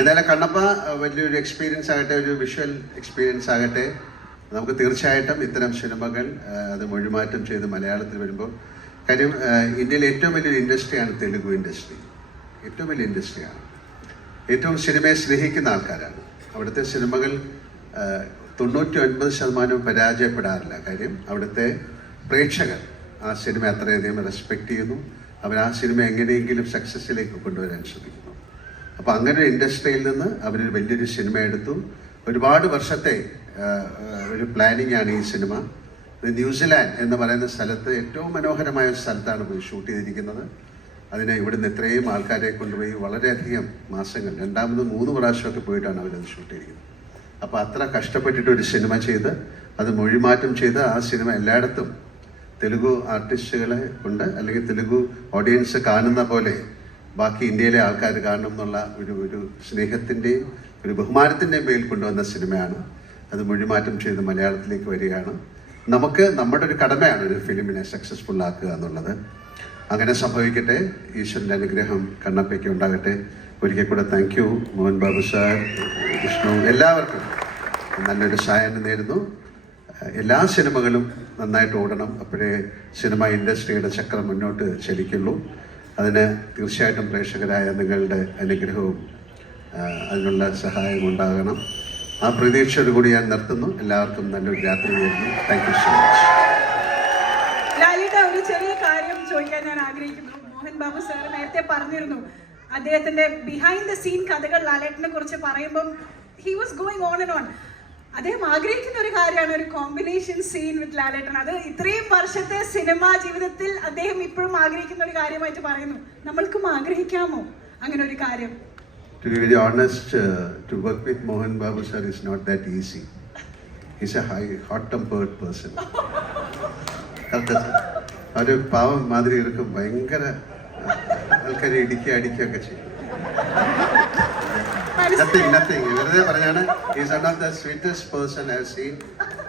എന്തായാലും കണ്ണപ്പ വലിയൊരു എക്സ്പീരിയൻസ് ആകട്ടെ, ഒരു വിഷ്വൽ എക്സ്പീരിയൻസ് ആകട്ടെ. നമുക്ക് തീർച്ചയായിട്ടും ഇത്തരം സിനിമകൾ അത് മൊഴിമാറ്റം ചെയ്ത് മലയാളത്തിൽ വരുമ്പോൾ, കാര്യം ഇന്ത്യയിലെ ഏറ്റവും വലിയൊരു ഇൻഡസ്ട്രിയാണ് തെലുഗു ഇൻഡസ്ട്രി. ഏറ്റവും വലിയ ഇൻഡസ്ട്രിയാണ്. ഏറ്റവും സിനിമയെ സ്നേഹിക്കുന്ന ആൾക്കാരാണ്. അവിടുത്തെ സിനിമകൾ 99% പരാജയപ്പെടാറില്ല. കാര്യം അവിടുത്തെ പ്രേക്ഷകർ ആ സിനിമ അത്രയധികം റെസ്പെക്റ്റ് ചെയ്യുന്നു. അവർ ആ സിനിമ എങ്ങനെയെങ്കിലും സക്സസ്സിലേക്ക് കൊണ്ടുവരാൻ ശ്രമിക്കുന്നു. അപ്പോൾ അങ്ങനെ ഒരു ഇൻഡസ്ട്രിയിൽ നിന്ന് അവരൊരു വലിയൊരു സിനിമ എടുത്തു. ഒരുപാട് വർഷത്തെ ഒരു പ്ലാനിങ് ആണ് ഈ സിനിമ. ന്യൂസിലാൻഡ് എന്ന് പറയുന്ന സ്ഥലത്ത് ഏറ്റവും മനോഹരമായ ഒരു സ്ഥലത്താണ് പോയി ഷൂട്ട് ചെയ്തിരിക്കുന്നത്. അതിനെ ഇവിടുന്ന് ഇത്രയും ആൾക്കാരെ കൊണ്ടുപോയി വളരെയധികം മാസങ്ങൾ, 2, 3 പ്രാവശ്യമൊക്കെ പോയിട്ടാണ് അവരത് ഷൂട്ട് ചെയ്തിരിക്കുന്നത്. അപ്പോൾ അത്ര കഷ്ടപ്പെട്ടിട്ട് ഒരു സിനിമ ചെയ്ത് അത് മൊഴിമാറ്റം ചെയ്ത് ആ സിനിമ എല്ലായിടത്തും തെലുഗു ആർട്ടിസ്റ്റുകളെ കൊണ്ട്, അല്ലെങ്കിൽ തെലുഗു ഓഡിയൻസ് കാണുന്ന പോലെ ബാക്കി ഇന്ത്യയിലെ ആൾക്കാർ കാണണം എന്നുള്ള ഒരു സ്നേഹത്തിൻ്റെയും ഒരു ബഹുമാനത്തിൻ്റെയും പേരിൽ കൊണ്ടുവന്ന സിനിമയാണ്. അത് മൊഴിമാറ്റം ചെയ്ത് മലയാളത്തിലേക്ക് വരികയാണ്. നമുക്ക് നമ്മുടെ ഒരു കടമയാണ് ഒരു ഫിലിമിനെ സക്സസ്ഫുൾ ആക്കുക എന്നുള്ളത്. അങ്ങനെ സംഭവിക്കട്ടെ. ഈശ്വരൻ്റെ അനുഗ്രഹം കണ്ണപ്പയ്ക്ക് ഉണ്ടാകട്ടെ. ഒരിക്കൽ കൂടെ thank you Mohan Babu sir, Vishnu, എല്ലാവർക്കും നല്ലൊരു സായാഹ്നം നേരുന്നു. എല്ലാ സിനിമകളും നന്നായിട്ട് ഓടണം. അപ്പോഴേ സിനിമ ഇൻഡസ്ട്രിയുടെ ചക്രം മുന്നോട്ട് ചലിക്കുള്ളൂ. അതിന് തീർച്ചയായിട്ടും പ്രേക്ഷകരായ നിങ്ങളുടെ അനുഗ്രഹവും അതിനുള്ള സഹായം ഉണ്ടാകണം. ആ പ്രതീക്ഷയോടുകൂടി ഞാൻ നിർത്തുന്നു. എല്ലാവർക്കും നല്ലൊരു രാത്രി നേരുന്നു. Thank you so much. ഒരു ചെറിയ കാര്യം ചോദിക്കാൻ ഞാൻ ആഗ്രഹിക്കുന്നു. മോഹൻ ബാബു സാർ നേരത്തെ പറഞ്ഞിരുന്നു, അദ്ദേഹത്തിന്റെ ബിഹൈൻഡ് ദ സീൻ കഥകൾ ലാലേട്ടനെ കുറിച്ച് പറയുമ്പം he was going on and on. അദ്ദേഹം ആഗ്രഹിക്കുന്ന ഒരു കാര്യമാണ് ഒരു കോമ്പിനേഷൻ സീൻ വിത്ത് ലാലേട്ടൻ. അത് ഇത്രയും വർഷത്തെ സിനിമാ ജീവിതത്തിൽ അദ്ദേഹം ഇപ്പോഴും ആഗ്രഹിക്കുന്ന ഒരു കാര്യമായിട്ട് പറയുന്നു. നമ്മൾക്കും ആഗ്രഹിക്കാമോ അങ്ങനെ ഒരു കാര്യം? To be very honest, to work with Mohan Babu sir is not that easy. He's a hot-tempered person. ഒരു പാവം മാതിരി ഇരിക്കും. ഭയങ്കര ആൾക്കാരെ അടിക്കുകയൊക്കെ ചെയ്യും. നത്തിങ് വെറുതെ പറഞ്ഞാണ്. Is one of the sweetest person I have seen.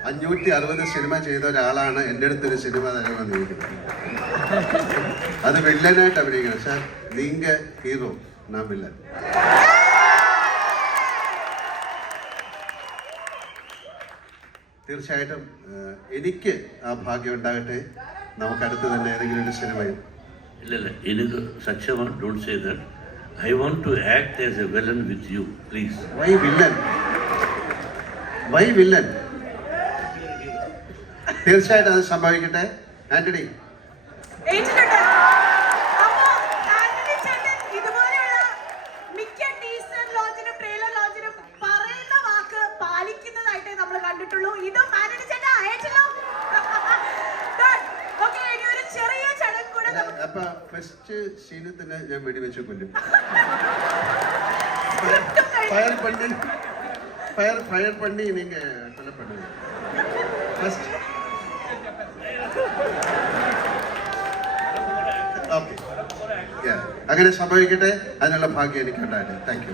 560 cinema ചെയ്ത ഒരാളാണ് എൻ്റെ അടുത്തൊരു സിനിമ തരുമെന്ന് ചോദിക്കുന്നത്. അത് വില്ലനായിട്ട് അഭിനയിക്കണം. സാർ നീങ്ക ഹീറോ, നാ വില്ലൻ. തീർച്ചയായിട്ടും എനിക്ക് ആ ഭാഗ്യം ഉണ്ടാകട്ടെ. നമുക്ക് അടുത്ത് തന്നെ ഏതെങ്കിലും ഒരു സിനിമയും. ഇല്ല, എനിക്ക് സത്യമാണ്. Don't say that. I want to act as a villain with you, please. Why villain? Why villain? തീർച്ചയായിട്ടും അത് സംഭവിക്കട്ടെ. ആന്റണി, അപ്പൊ ഫസ്റ്റ് സീനിൽ തന്നെ ഞാൻ വെടിവെച്ച് കൊല്ലും. ഫയർ പണി നീങ്ക കൊല്ലപ്പെടുക. ഫസ്റ്റ് ഓക്കെ, അങ്ങനെ സംഭവിക്കട്ടെ. അതിനുള്ള ഭാഗ്യം എനിക്കുണ്ടാകട്ടെ. Thank you.